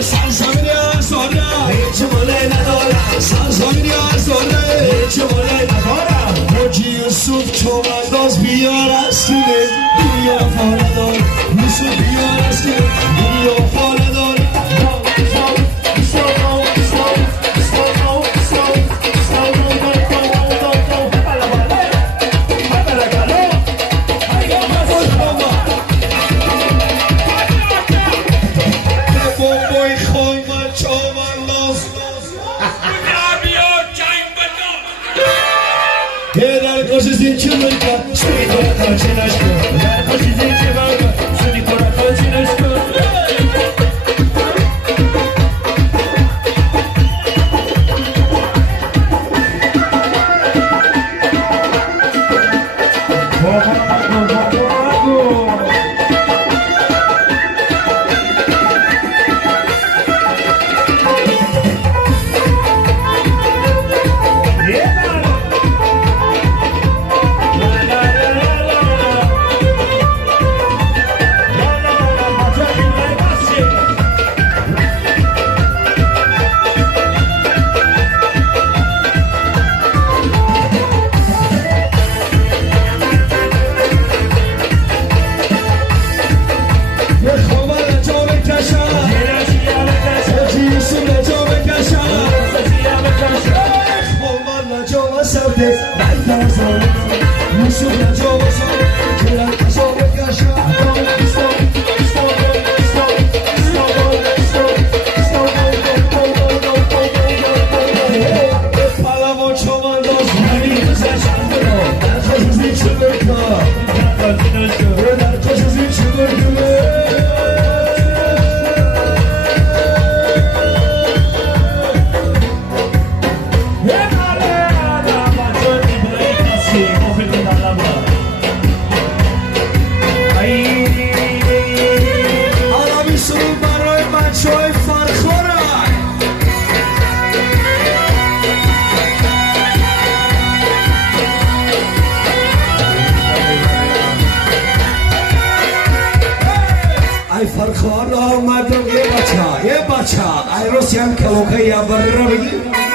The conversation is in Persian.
سرزمینی از داره هیچ مالی ندارم سرزمینی از داره هیچ مالی ندارم حاجی یوسف چوبنداز بیار از کنه دنیا پاره دار یوسف بیار از کنه دنیا پاره دار فرخوار آمدم یه بچه ای روسیان کلوکه یا بره بگی